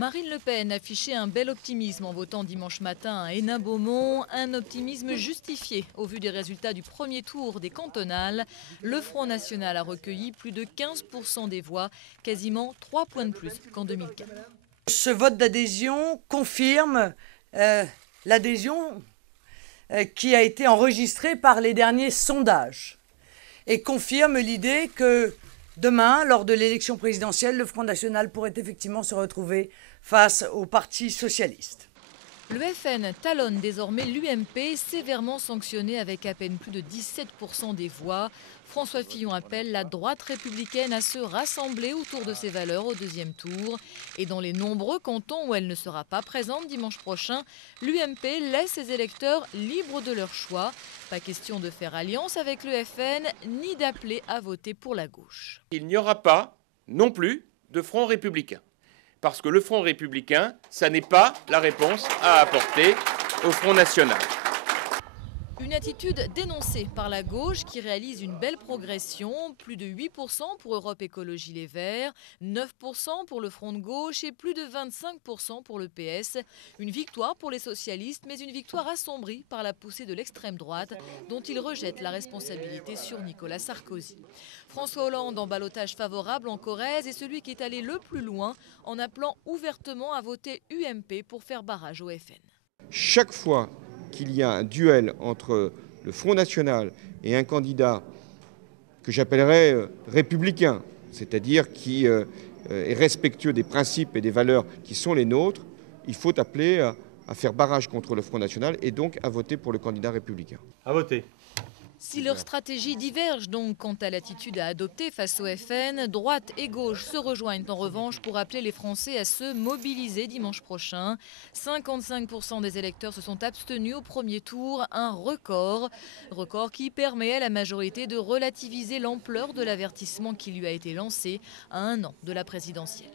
Marine Le Pen affichait un bel optimisme en votant dimanche matin à Hénin-Beaumont, un optimisme justifié au vu des résultats du premier tour des cantonales. Le Front National a recueilli plus de 15% des voix, quasiment 3 points de plus qu'en 2004. Ce vote d'adhésion confirme l'adhésion qui a été enregistrée par les derniers sondages et confirme l'idée que demain, lors de l'élection présidentielle, le Front National pourrait effectivement se retrouver face au Parti socialiste. Le FN talonne désormais l'UMP, sévèrement sanctionné avec à peine plus de 17% des voix. François Fillon appelle la droite républicaine à se rassembler autour de ses valeurs au deuxième tour. Et dans les nombreux cantons où elle ne sera pas présente dimanche prochain, l'UMP laisse ses électeurs libres de leur choix. Pas question de faire alliance avec le FN, ni d'appeler à voter pour la gauche. Il n'y aura pas non plus de front républicain. Parce que le Front républicain, ça n'est pas la réponse à apporter au Front national. Une attitude dénoncée par la gauche qui réalise une belle progression, plus de 8% pour Europe Écologie Les Verts, 9% pour le Front de gauche et plus de 25% pour le PS. Une victoire pour les socialistes, mais une victoire assombrie par la poussée de l'extrême droite, dont ils rejettent la responsabilité sur Nicolas Sarkozy. François Hollande en ballottage favorable en Corrèze est celui qui est allé le plus loin en appelant ouvertement à voter UMP pour faire barrage au FN. Chaque fois qu'il y a un duel entre le Front National et un candidat que j'appellerais républicain, c'est-à-dire qui est respectueux des principes et des valeurs qui sont les nôtres, il faut appeler à faire barrage contre le Front National et donc à voter pour le candidat républicain. À voter. Si leur stratégie diverge donc quant à l'attitude à adopter face au FN, droite et gauche se rejoignent en revanche pour appeler les Français à se mobiliser dimanche prochain. 55% des électeurs se sont abstenus au premier tour, un record qui permet à la majorité de relativiser l'ampleur de l'avertissement qui lui a été lancé à un an de la présidentielle.